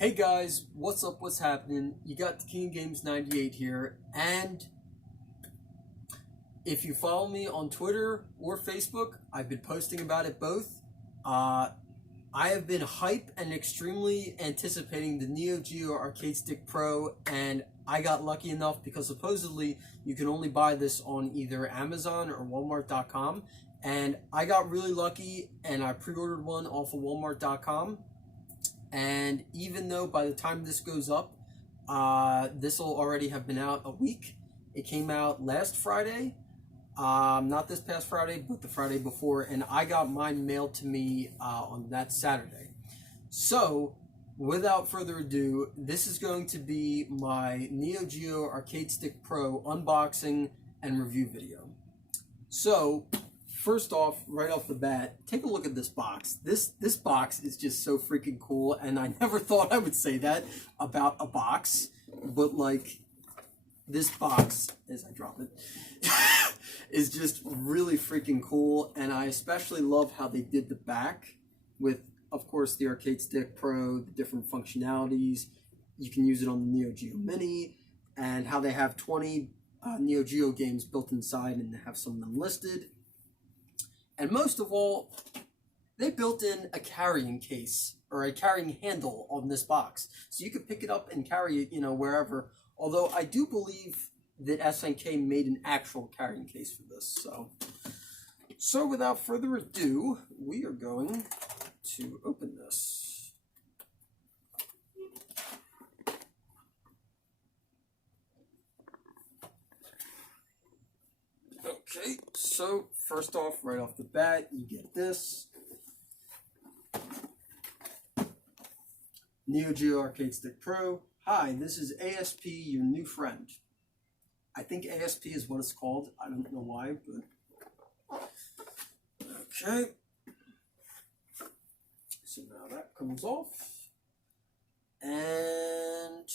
Hey guys, what's up, what's happening? You got the King of Games 98 here, and if you follow me on Twitter or Facebook, I've been posting about it both. I have been hype and extremely anticipating the Geo Arcade Stick Pro, and I got lucky enough because supposedly you can only buy this on either Amazon or Walmart.com, and I got really lucky and I pre-ordered one off of Walmart.com. And even though by the time this goes up, this will already have been out a week. It came out last Friday, not this past Friday, but the Friday before, and I got mine mailed to me on that Saturday. So, without further ado, this is going to be my Geo Arcade Stick Pro unboxing and review video. So, first off, right off the bat, take a look at this box. This box is just so freaking cool, and I never thought I would say that about a box, but like, this box, as I drop it, is just really freaking cool, and I especially love how they did the back with, of course, the Arcade Stick Pro, the different functionalities. You can use it on the Neo Geo Mini, and how they have 20 Neo Geo games built inside, and they have some of them listed. And most of all, they built in a carrying case or a carrying handle on this box. So you could pick it up and carry it, wherever. Although I do believe that SNK made an actual carrying case for this. So without further ado, we are going to open this. Okay, so first off, right off the bat, you get this. Neo Geo Arcade Stick Pro. Hi, this is ASP, your new friend. I think ASP is what it's called. I don't know why, but... Okay. So now that comes off. And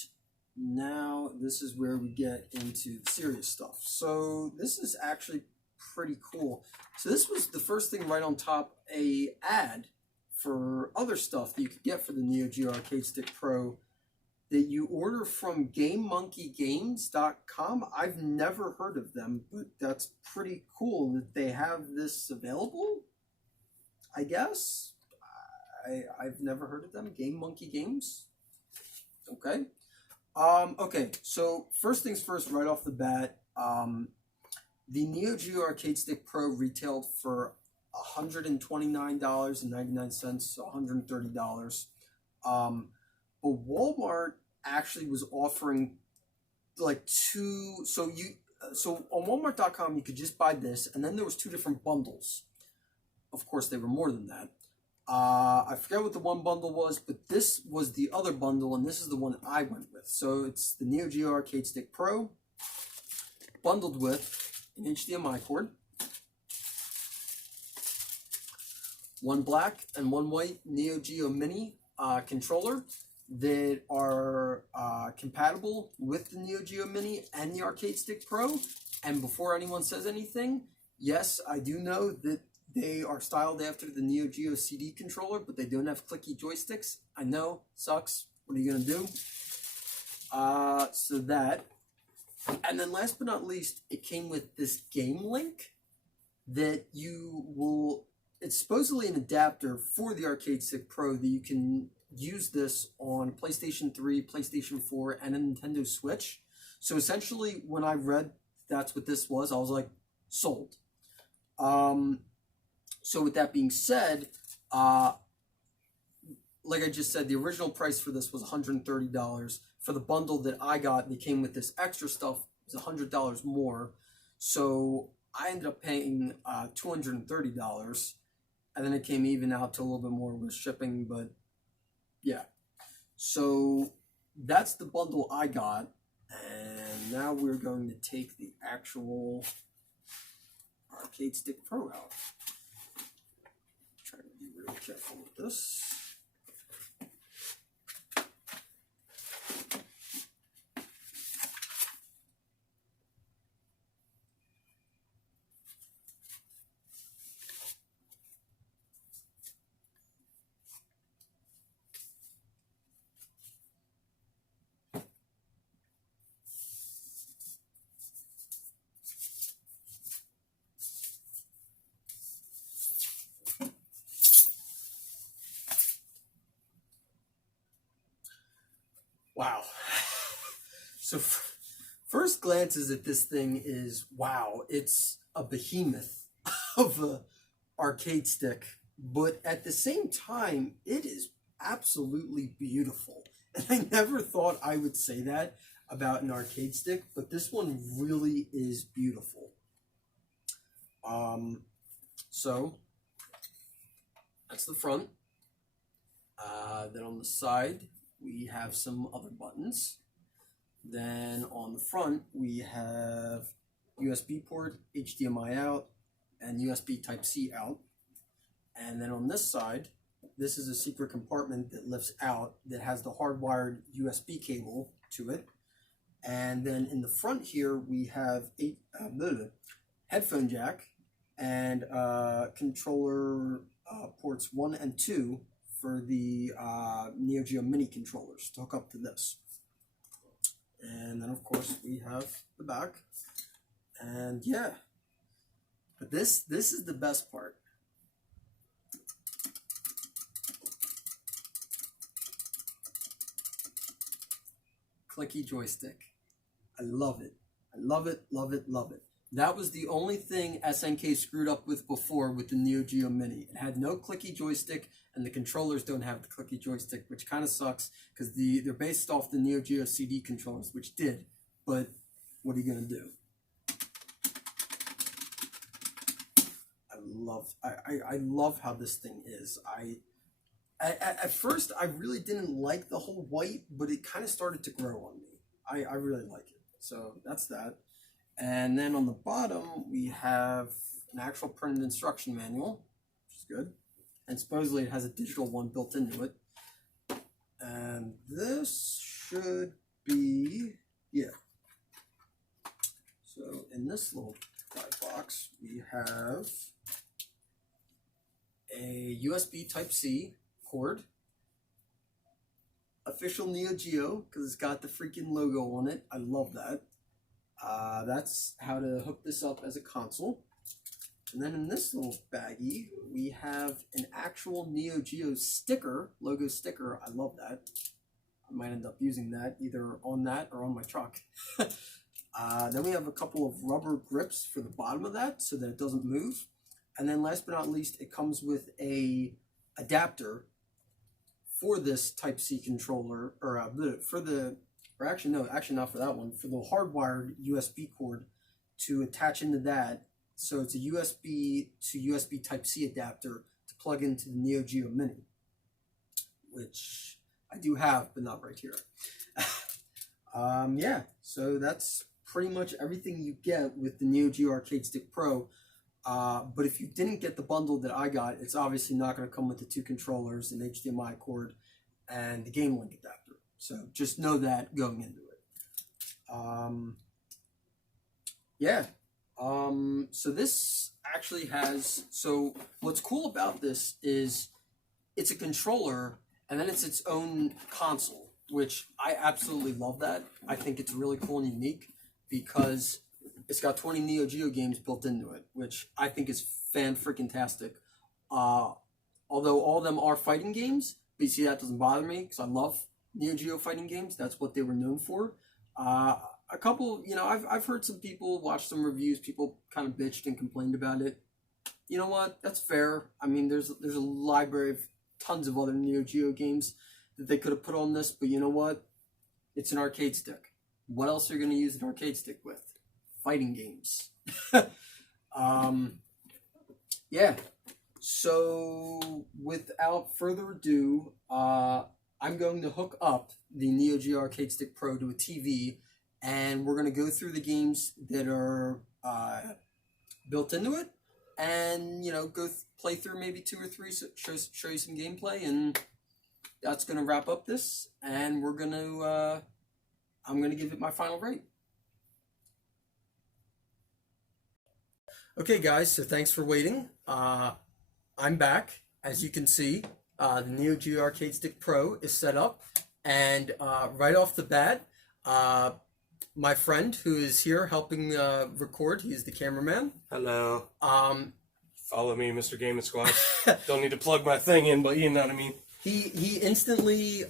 now this is where we get into the serious stuff. So this is actually pretty cool. So this was the first thing right on top, a ad for other stuff that you could get for the Neo Geo Arcade Stick Pro that you order from GameMonkeyGames.com. I've never heard of them, but that's pretty cool that they have this available, I guess. I've never heard of them. Game Monkey Games. Okay. Okay, so first things first, right off the bat, the Neo Geo Arcade Stick Pro retailed for $129.99, so $130. But Walmart actually was offering like two. So on Walmart.com you could just buy this, and then there was two different bundles. Of course, they were more than that. I forget what the one bundle was, but this was the other bundle, and this is the one I went with. So it's the Neo Geo Arcade Stick Pro, bundled with an HDMI cord, one black and one white Neo Geo Mini controller that are compatible with the Neo Geo Mini and the Arcade Stick Pro. And before anyone says anything, yes, I do know that they are styled after the Neo Geo CD controller, but they don't have clicky joysticks. I know, sucks. What are you gonna do? So that. And then last but not least, it came with this game link that you will, it's supposedly an adapter for the Arcade Stick Pro that you can use this on PlayStation 3, PlayStation 4, and a Nintendo Switch. So essentially, when I read that's what this was, I was like, sold. So with that being said, like I just said, the original price for this was $130. For the bundle that I got, that came with this extra stuff, it was $100 more. So I ended up paying $230, and then it came even out to a little bit more with shipping, but yeah. So that's the bundle I got, and now we're going to take the actual Arcade Stick Pro out. Trying to be really careful with this. Wow. So first glances at this thing is, wow, it's a behemoth of a arcade stick, but at the same time, it is absolutely beautiful. And I never thought I would say that about an arcade stick, but this one really is beautiful. So that's the front. Then on the side, we have some other buttons. Then on the front, we have USB port, HDMI out, and USB Type-C out. And then on this side, this is a secret compartment that lifts out that has the hardwired USB cable to it. And then in the front here, we have a headphone jack and controller ports 1 and 2 for the Neo Geo Mini controllers to hook up to this. And then of course we have the back. And yeah, but this is the best part. Clicky joystick. I love it. I love it, love it, love it. That was the only thing SNK screwed up with before with the Neo Geo Mini. It had no clicky joystick, and the controllers don't have the clicky joystick, which kind of sucks because they're based off the Neo Geo CD controllers, which did. But what are you gonna do? I love how this thing is. At first I really didn't like the whole white, but it kind of started to grow on me. I really like it. So that's that. And then on the bottom, we have an actual printed instruction manual, which is good. And supposedly it has a digital one built into it. And this should be, yeah. So in this little box, we have a USB Type-C cord, official Neo Geo, because it's got the freaking logo on it. I love that. That's how to hook this up as a console. And then in this little baggie, we have an actual Neo Geo sticker, logo sticker. I love that. I might end up using that either on that or on my truck. Then we have a couple of rubber grips for the bottom of that so that it doesn't move. And then last but not least, it comes with a adapter for this Type-C controller, or actually not for that one, for the hardwired USB cord to attach into that. So it's a USB to USB Type-C adapter to plug into the Neo Geo Mini, which I do have, but not right here. Yeah, so that's pretty much everything you get with the Neo Geo Arcade Stick Pro. But if you didn't get the bundle that I got, it's obviously not going to come with the 2 controllers, an HDMI cord, and the Game Link adapter. So just know that going into it. Yeah. So this actually has, so what's cool about this is it's a controller and then it's its own console, which I absolutely love that. I think it's really cool and unique because it's got 20 Neo Geo games built into it, which I think is fan-freaking-tastic. Although all of them are fighting games, but you see, that doesn't bother me because I love Neo Geo fighting games. That's what they were known for. A couple, I've heard some people watch some reviews. People kind of bitched and complained about it. You know what? That's fair. I mean, there's a library of tons of other Neo Geo games that they could have put on this, but you know what? It's an arcade stick. What else are you going to use an arcade stick with? Fighting games. Yeah. So without further ado, I'm going to hook up the Neo Geo Arcade Stick Pro to a TV, and we're going to go through the games that are built into it, and play through maybe 2 or 3, so show you some gameplay, and that's going to wrap up this, and we're going to I'm going to give it my final rate. Okay guys, so thanks for waiting. I'm back. As you can see, the Neo Geo Arcade Stick Pro is set up, and right off the bat, my friend who is here helping record, he is the cameraman. Hello. Follow me, Mr. Game and Squatch. Don't need to plug my thing in, but you know what I mean. He instantly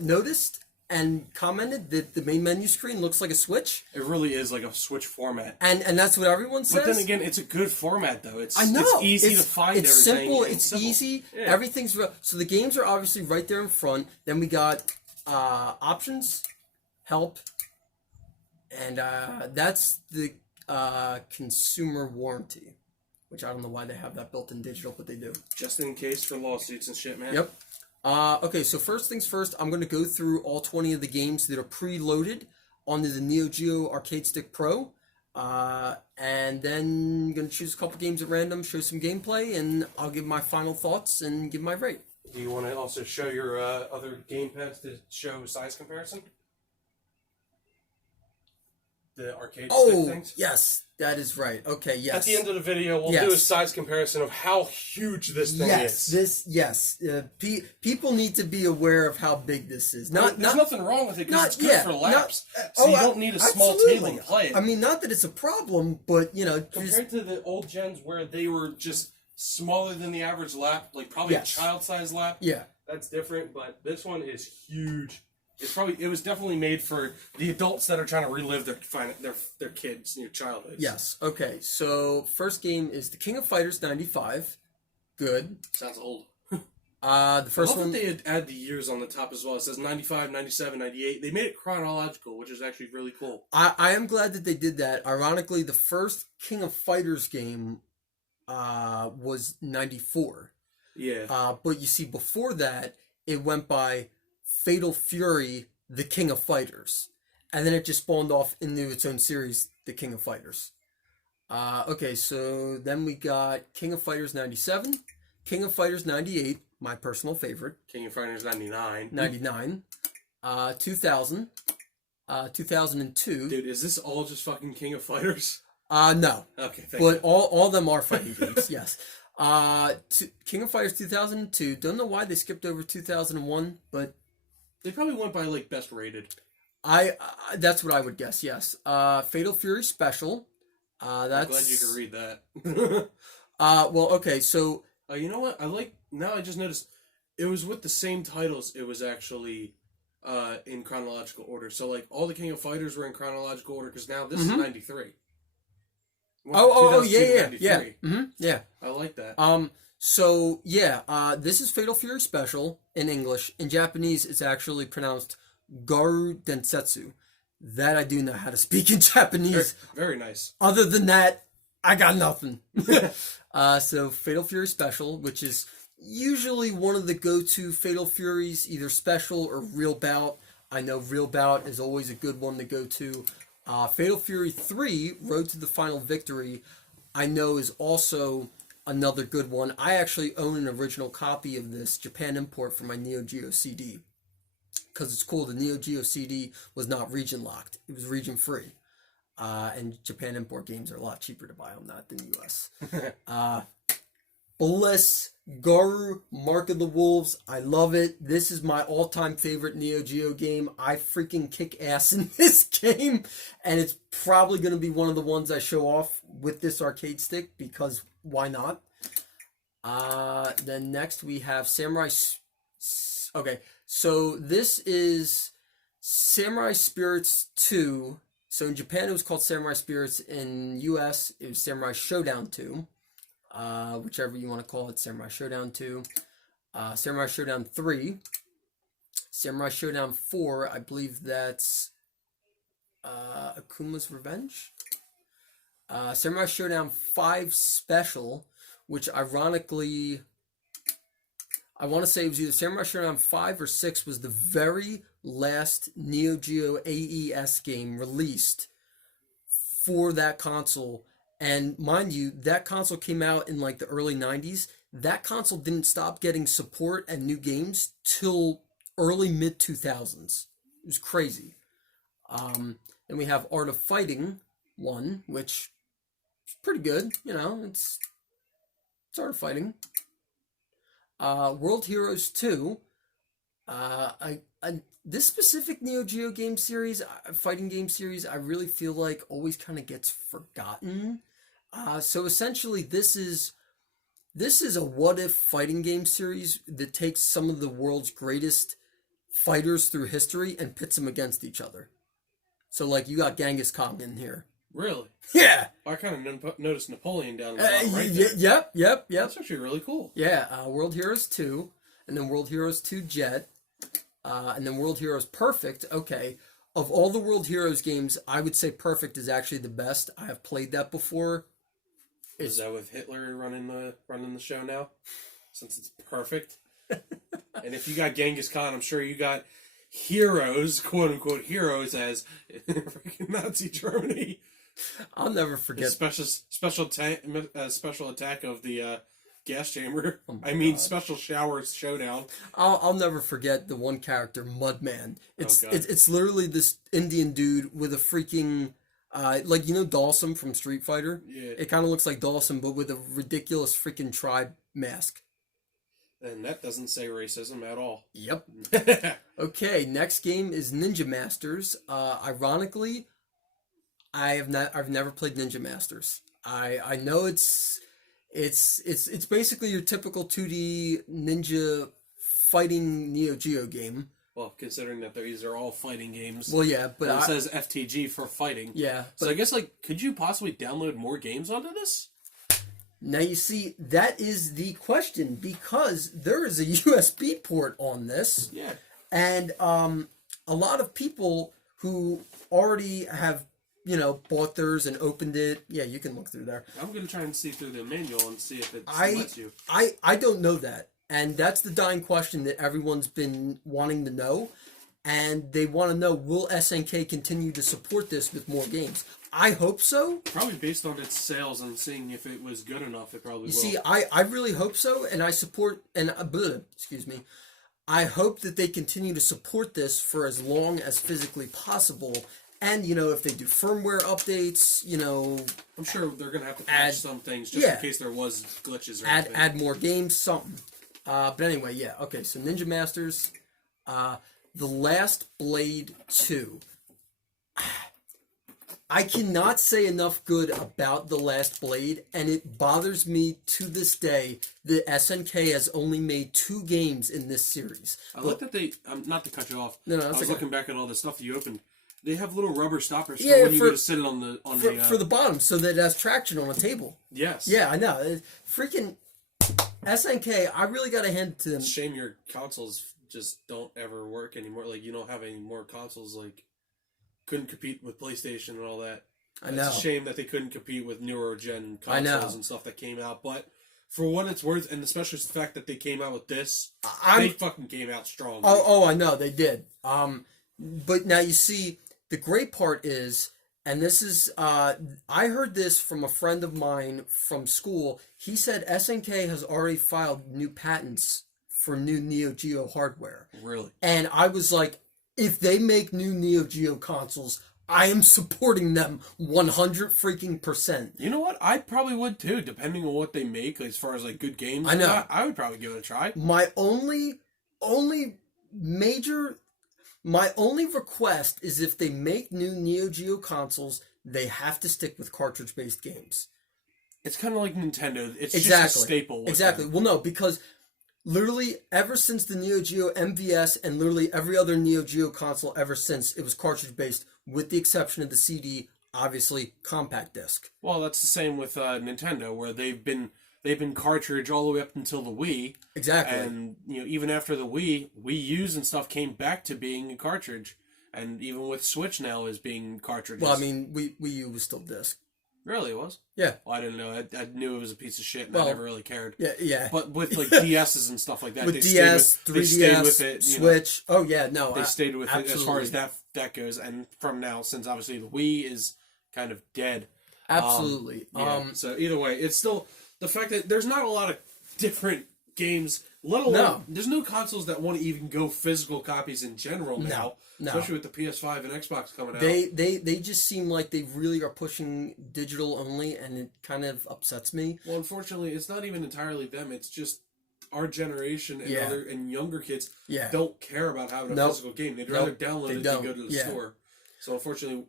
noticed and commented that the main menu screen looks like a Switch. It really is like a Switch format. And that's what everyone says. But then again, it's a good format though. It's I know. It's easy to find. It's everything. simple. It's easy. Yeah. Everything's so the games are obviously right there in front. Then we got options, help, and that's the consumer warranty, which I don't know why they have that built in digital, but they do. Just in case for lawsuits and shit, man. Yep. Okay, so first things first, I'm going to go through all 20 of the games that are preloaded onto the Neo Geo Arcade Stick Pro, and then I'm going to choose a couple games at random, show some gameplay, and I'll give my final thoughts and give my rate. Do you want to also show your other gamepads to show size comparison? The arcade stick things? Yes, that is right. Okay, yes. At the end of the video, we'll do a size comparison of how huge this thing is. People need to be aware of how big this is. There's nothing wrong with it because it's good for laps. So you don't need a small table to play it. I mean, not that it's a problem, but, compared to the old gens where they were just smaller than the average lap, like probably a child-sized lap. Yeah. That's different, but this one is huge. It was definitely made for the adults that are trying to relive their kids' childhood. Yes. Okay. So first game is the King of Fighters '95. Good. Sounds old. The first I love one. that they add the years on the top as well. It says 95, 97, 98. They made it chronological, which is actually really cool. I am glad that they did that. Ironically, the first King of Fighters game was '94. Yeah. But you see, before that, it went by Fatal Fury, the King of Fighters. And then it just spawned off into its own series, the King of Fighters. Okay, so then we got King of Fighters 97, King of Fighters 98, my personal favorite. King of Fighters 99. 99. 2000. 2002. Dude, is this all just fucking King of Fighters? No. Okay, thank you. But all of them are fighting games, yes. King of Fighters 2002. Don't know why they skipped over 2001, but they probably went by like best rated. That's what I would guess. Yes. Fatal Fury Special. That's. I'm glad you could read that. Well, okay. So. You know what? Now I just noticed it was with the same titles. It was actually in chronological order. So like all the King of Fighters were in chronological order because now this is 93. Yeah. Mm-hmm. Yeah. I like that. So yeah, this is Fatal Fury Special in English. In Japanese, it's actually pronounced Garu Densetsu. That I do know how to speak in Japanese. Very nice. Other than that, I got nothing. So Fatal Fury Special, which is usually one of the go-to Fatal Furies, either Special or Real Bout. I know Real Bout is always a good one to go to. Fatal Fury 3, Road to the Final Victory, I know is also another good one. I actually own an original copy of this Japan import for my Neo Geo CD. Because it's cool, the Neo Geo CD was not region locked. It was region free. And Japan import games are a lot cheaper to buy on that than US. Bliss, Garu, Mark of the Wolves. I love it. This is my all-time favorite Neo Geo game. I freaking kick ass in this game. And it's probably going to be one of the ones I show off with this arcade stick because why not? Then next we have Samurai... Okay, so this is Samurai Spirits 2. So in Japan it was called Samurai Spirits. In US it was Samurai Showdown 2. Whichever you want to call it, Samurai Showdown 2, Samurai Showdown 3, Samurai Showdown 4, I believe that's Akuma's Revenge, Samurai Showdown 5 Special, which ironically, I want to say it was either Samurai Showdown 5 or 6 was the very last Neo Geo AES game released for that console. And mind you, that console came out in like the early 90s. That console didn't stop getting support and new games till early mid-2000s. It was crazy. Then we have Art of Fighting 1, which is pretty good. It's Art of Fighting. World Heroes 2. This specific Neo Geo game series, fighting game series, I really feel like always kind of gets forgotten. So essentially, this is a what-if fighting game series that takes some of the world's greatest fighters through history and pits them against each other. So, like, you got Genghis Khan in here. Really? Yeah. I kind of noticed Napoleon down the bottom right there. Yep. That's actually really cool. Yeah, World Heroes 2, and then World Heroes 2 Jet, and then World Heroes Perfect. Okay, of all the World Heroes games, I would say Perfect is actually the best. I have played that before. Is that with Hitler running the show now? Since it's perfect. And if you got Genghis Khan, I'm sure you got heroes, quote unquote heroes, as freaking Nazi Germany. I'll never forget special attack of the gas chamber. Oh special showers showdown. I'll never forget the one character, Mudman. It's God. it's literally this Indian dude with a freaking like, you know, Dawson from Street Fighter. Yeah. It kind of looks like Dawson, but with a ridiculous freaking tribe mask. And that doesn't say racism at all. Yep. Okay, next game is Ninja Masters. Ironically, I've never played Ninja Masters. I know it's basically your typical 2D ninja fighting Neo Geo game. Well, considering that these are all fighting games. Well, yeah, but it says FTG for fighting. Yeah. So I guess, like, could you possibly download more games onto this? Now, you see, that is the question, because there is a USB port on this. Yeah. And a lot of people who already have, you know, bought theirs and opened it. Yeah, you can look through there. I'm going to try and see through the manual and see if it lets you. I don't know that. And that's the dying question that everyone's been wanting to know. And they want to know, will SNK continue to support this with more games? I hope so. Probably based on its sales and seeing if it was good enough, it probably will. You see, I really hope so, and I support, and excuse me, I hope that they continue to support this for as long as physically possible. And, you know, if they do firmware updates, you know, I'm sure they're going to have to patch some things just in case there was glitches or anything. Add more games, something. But anyway, yeah, okay, so Ninja Masters, The Last Blade 2. I cannot say enough good about The Last Blade, and it bothers me to this day that SNK has only made 2 games in this series. I like that they, not to cut you off, no, I was looking back at all the stuff that you opened. They have little rubber stoppers for Yeah, when you go to sit on the... For the bottom, so that it has traction on a table. Yes. Yeah, I know. Freaking SNK, I really got to hand it to them. It's a shame your consoles just don't ever work anymore. Like, you don't have any more consoles, like... Couldn't compete with PlayStation and all that. I know. It's a shame that they couldn't compete with newer gen consoles and stuff that came out. But for what it's worth, and especially the fact that they came out with this, they fucking came out strong. Oh, I know they did. But now you see, the great part is, and this is, I heard this from a friend of mine from school. He said SNK has already filed new patents for new Neo Geo hardware. Really? And I was like, if they make new Neo Geo consoles, I am supporting them 100%. You know what? I probably would too, depending on what they make as far as like good games. I know. I would probably give it a try. My only request is if they make new Neo Geo consoles, they have to stick with cartridge-based games. It's kind of like Nintendo. It's exactly. Just a staple. Exactly. Them. Well, no, because literally ever since the Neo Geo MVS and literally every other Neo Geo console ever since, it was cartridge-based, with the exception of the CD, obviously compact disc. Well, that's the same with Nintendo, where they've been cartridge all the way up until the Wii. Exactly. And you know, even after the Wii U's and stuff came back to being a cartridge, and even with Switch now is being cartridges. Well, I mean, Wii U was still disc. Really, it was? Yeah. Well, I didn't know. I knew it was a piece of shit, and I never really cared. Yeah. But with like DSs and stuff like that, with they DS, 3DS, they stayed with it, Switch. Know, they stayed with absolutely. it as far as that goes. And from now, since obviously the Wii is kind of dead. Absolutely. So either way, it's still the fact that there's not a lot of different games. Let alone, there's no consoles that want to even go physical copies in general now. No. Especially with the PS5 and Xbox coming out. They just seem like they really are pushing digital only, and it kind of upsets me. Well, unfortunately, it's not even entirely them. It's just our generation and and younger kids don't care about having a physical game. They'd rather download it than go to the store. So unfortunately,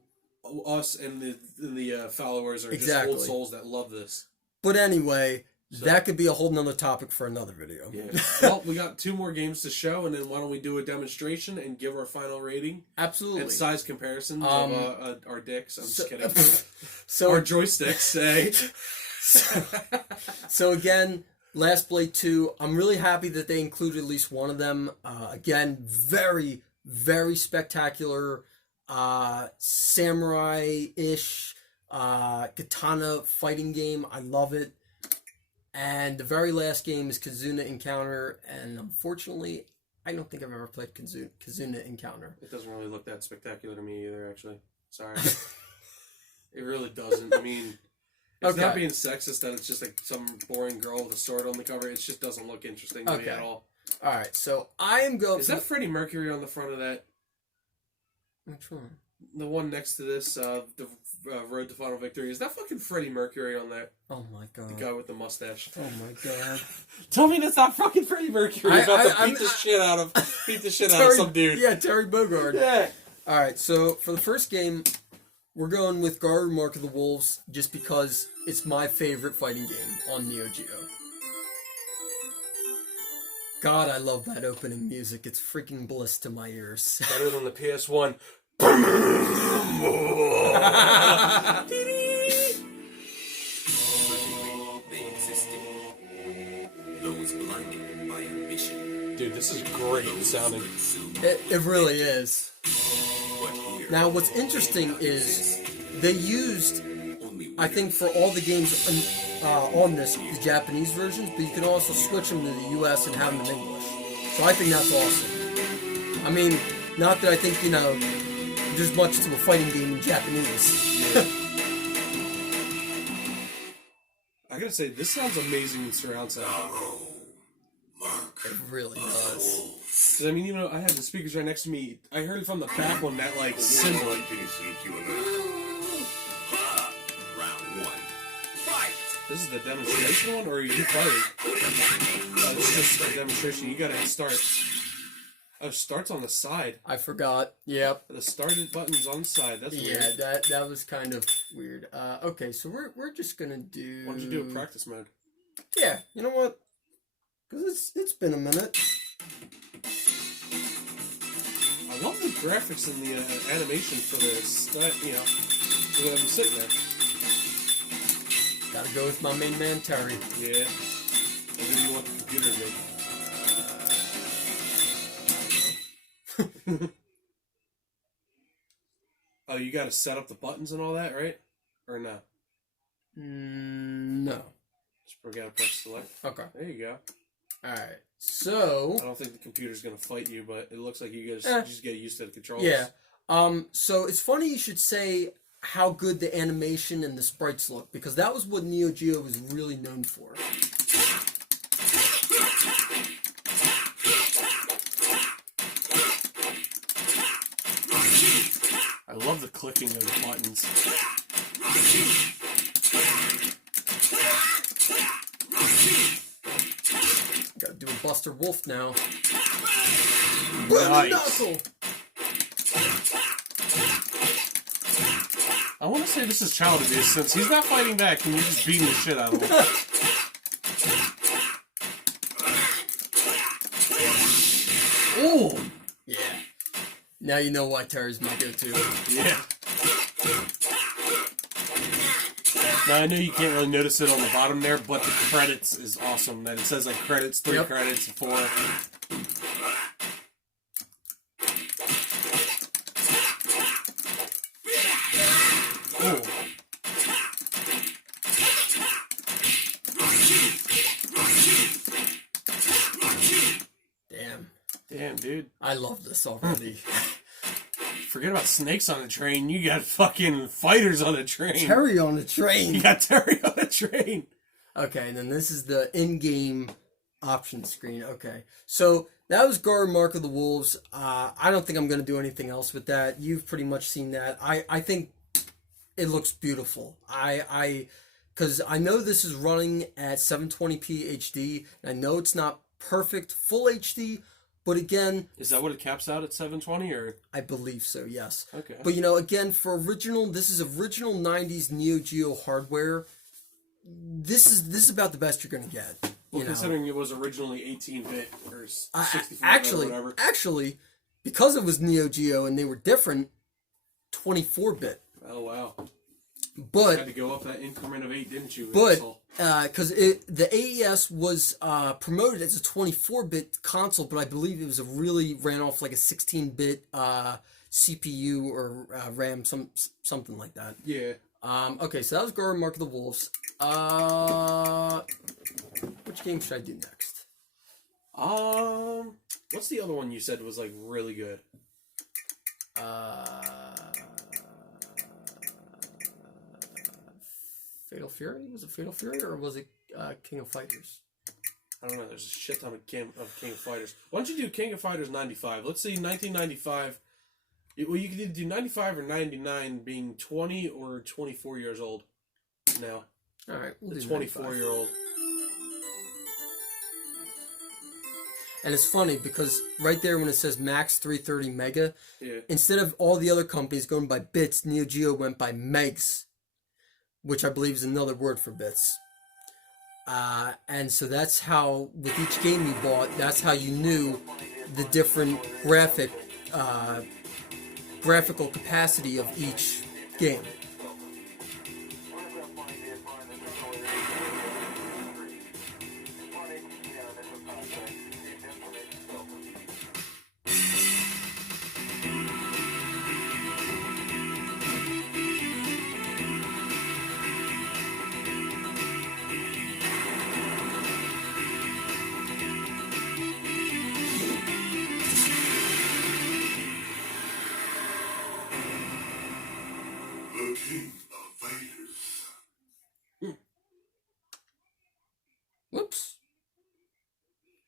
us and the followers are just old souls that love this. But anyway, So, that could be a whole nother topic for another video. Yeah. Well, we got 2 more games to show, and then why don't we do a demonstration and give our final rating? Absolutely. And size comparisons of our dicks. I'm just kidding. So our joysticks, eh? So again, Last Blade 2, I'm really happy that they included at least one of them. Again, very, very spectacular samurai-ish katana fighting game. I love it. And the very last game is Kizuna Encounter, and unfortunately, I don't think I've ever played Kizuna Encounter. It doesn't really look that spectacular to me either, actually. Sorry. It really doesn't. I mean, it's not being sexist that it's just like some boring girl with a sword on the cover. It just doesn't look interesting to me at all. Alright, so I am going... Is that Freddie Mercury on the front of that? Which one? The one next to this, the Road to Final Victory. Is that fucking Freddie Mercury on that? Oh my god. The guy with the mustache. Oh my god. Tell me that's not fucking Freddie Mercury. Beat the shit out of some dude. Yeah, Terry Bogard. Yeah. Alright, so for the first game, we're going with Garu Mark of the Wolves just because it's my favorite fighting game on Neo Geo. God, I love that opening music. It's freaking bliss to my ears. Better than the PS1. Dude, this is great sounding. It really is. Now, what's interesting is they used, I think, for all the games on this, the Japanese versions, but you can also switch them to the US and have them in English. So I think that's awesome. I mean, not that I think, there's much to a fighting game in Japanese. Yeah. I gotta say, this sounds amazing in surround sound. It really does. Because, I mean, I had the speakers right next to me. I heard from the back one that, cymbal. This is the demonstration one, or are you fighting? Oh, this is just a demonstration. You gotta hit start. Oh, start's on the side. I forgot. Yep. The started button's on the side. That's weird. Yeah, that was kind of weird. Okay, so we're just gonna do... Why don't you do a practice mode? Yeah, you know what? Because it's been a minute. I love the graphics and the animation for this. Look at him sitting there. Gotta go with my main man, Terry. Yeah. What do you want the computer to do? Oh, you gotta set up the buttons and all that, right? Or no? No. Just gotta press select. Okay. There you go. Alright, so... I don't think the computer's gonna fight you, but it looks like you guys just get used to the controls. Yeah. So it's funny you should say how good the animation and the sprites look, because that was what Neo Geo was really known for. I love the clicking of the buttons. Gotta do a Buster Wolf now. Nice. I want to say this is child abuse, since he's not fighting back and you're just beating the shit out of him. Oh! Yeah. Now you know why Terry's my go-to. Yeah. Now, I know you can't really notice it on the bottom there, but the credits is awesome. That it says, credits, 3 credits, 4. Oh. Damn, dude. I love this already. Forget about snakes on a train. You got fucking fighters on a train. Terry on a train. You got Terry on a train. Okay, and then this is the in-game option screen. Okay, so that was Garu Mark of the Wolves. I don't think I'm going to do anything else with that. You've pretty much seen that. I think it looks beautiful. Because I know this is running at 720p HD. And I know it's not perfect full HD, but again... Is that what it caps out at 720, or...? I believe so, yes. Okay. But, again, for original... This is original 90s Neo Geo hardware. this is about the best you're gonna get. Well, You know? considering it was originally 18-bit or 64-bit Actually, or whatever. actually, because it was Neo Geo and they were different, 24-bit. Oh, wow. But You had to go up that increment of 8, didn't you? But asshole? because the AES was promoted as a 24-bit console, but I believe it was ran off like a 16-bit CPU or RAM, something like that. Yeah. Okay, so that was Garden Mark of the Wolves. Which game should I do next? What's the other one you said was like really good? Fatal Fury? Was it Fatal Fury or was it King of Fighters? I don't know. There's a shit ton of King of Fighters. Why don't you do King of Fighters 95? Let's see, 1995. Well, you could either do 95 or 99, being 20 or 24 years old. Now, all right, we'll the do 24-year-old. And it's funny because right there when it says max 330 mega, Yeah. instead of all the other companies going by bits, Neo Geo went by megs, which I believe is another word for bits. And so that's how, with each game you bought, that's how you knew the different graphical capacity of each game. Whoops.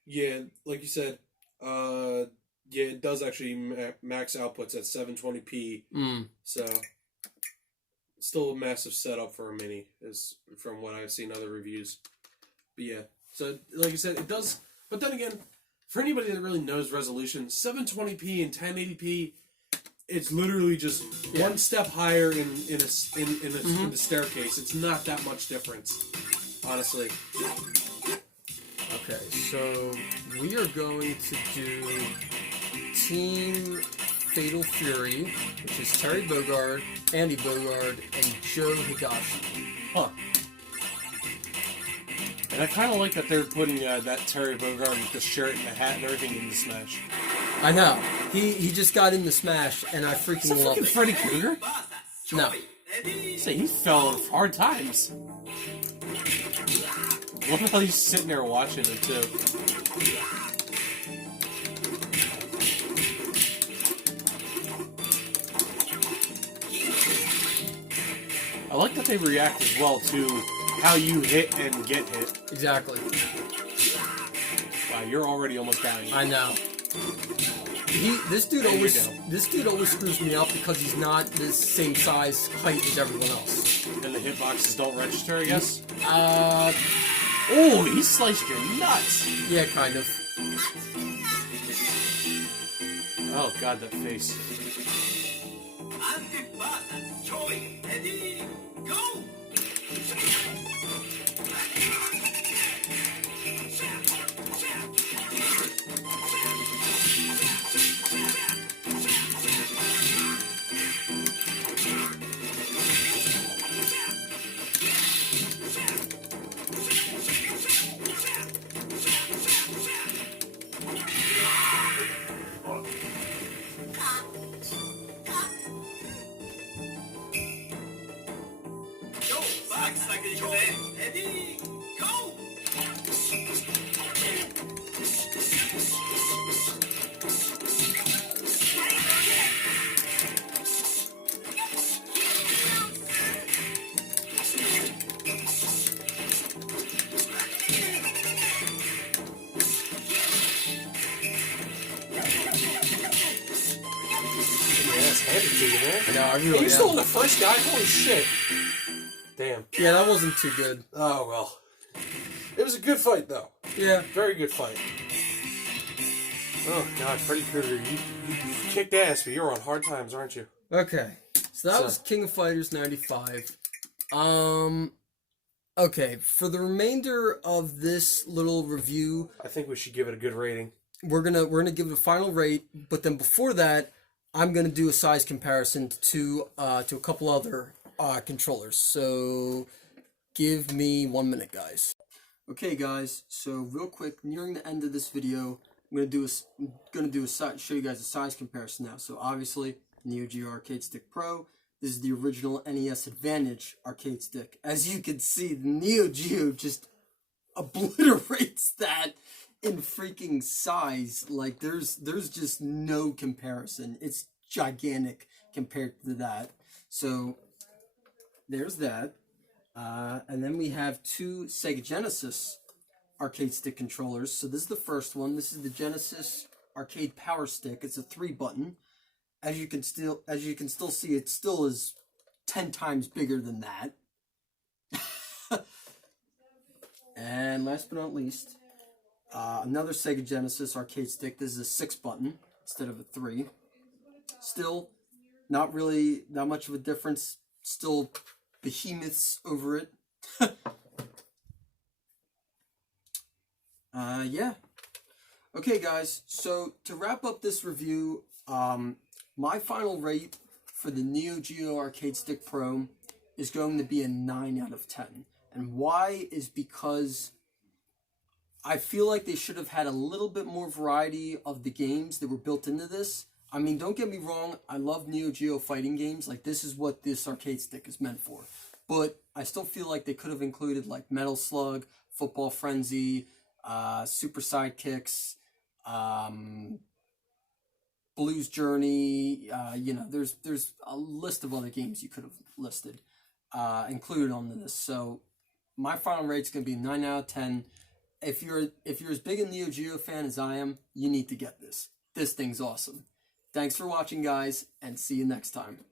Yeah, like you said, yeah, it does actually max outputs at 720p. So, still a massive setup for a mini, is from what I've seen other reviews. But yeah, so like I said, it does. But then again, for anybody that really knows resolution, 720p and 1080p, it's literally just one step higher in the staircase. It's not that much difference, honestly. Okay, so we are going to do Team Fatal Fury, which is Terry Bogard, Andy Bogard, and Joe Higashi. Huh. And I kind of like that they're putting that Terry Bogard with the shirt and the hat and everything in the Smash. I know. He just got into Smash, and I freaking love it. Freddy Krueger? No. Say, he fell on hard times. What the hell, he's sitting there watching it, too. I like that they react as well to how you hit and get hit. Exactly. Wow, you're already almost dying. I know. This dude always screws me up because he's not the same size height as everyone else. And the hitboxes don't register, I guess? Oh, he sliced your nuts! Yeah, kind of. Oh god, that face. No, I really you still the first guy? Holy shit. Damn. Yeah, that wasn't too good. Oh, well. It was a good fight, though. Yeah. Very good fight. Oh, God, Freddy Krueger, you kicked ass, but you're on hard times, aren't you? Okay. So that was King of Fighters 95. Okay, for the remainder of this little review, I think we should give it a good rating. we're gonna give it a final rate. But then before that, I'm gonna do a size comparison to a couple other controllers. So give me 1 minute, guys. Okay, guys. So real quick, nearing the end of this video, I'm gonna do a show you guys a size comparison now. So obviously, Neo Geo Arcade Stick Pro. This is the original NES Advantage arcade stick. As you can see, the Neo Geo just obliterates that in freaking size. Like there's just no comparison. It's gigantic compared to that. So there's that. And then we have two Sega Genesis arcade stick controllers. So this is the first one. This is the Genesis Arcade Power Stick. It's a 3-button. As you can still see, it still is 10 times bigger than that. And last but not least, another Sega Genesis arcade stick. This is a 6-button instead of a 3. Still, not really that much of a difference. Still behemoths over it. Yeah. Okay, guys. So to wrap up this review, my final rate for the Neo Geo Arcade Stick Pro is going to be a 9 out of 10. And why is because I feel like they should have had a little bit more variety of the games that were built into this. I mean, don't get me wrong, I love Neo Geo fighting games. Like, this is what this arcade stick is meant for. But I still feel like they could have included, like, Metal Slug, Football Frenzy, Super Sidekicks, Blues Journey, you know, there's a list of other games you could have listed, included on this. So my final rate's gonna be 9 out of 10. If you're as big a Neo Geo fan as I am, you need to get this. This thing's awesome. Thanks for watching, guys, and see you next time.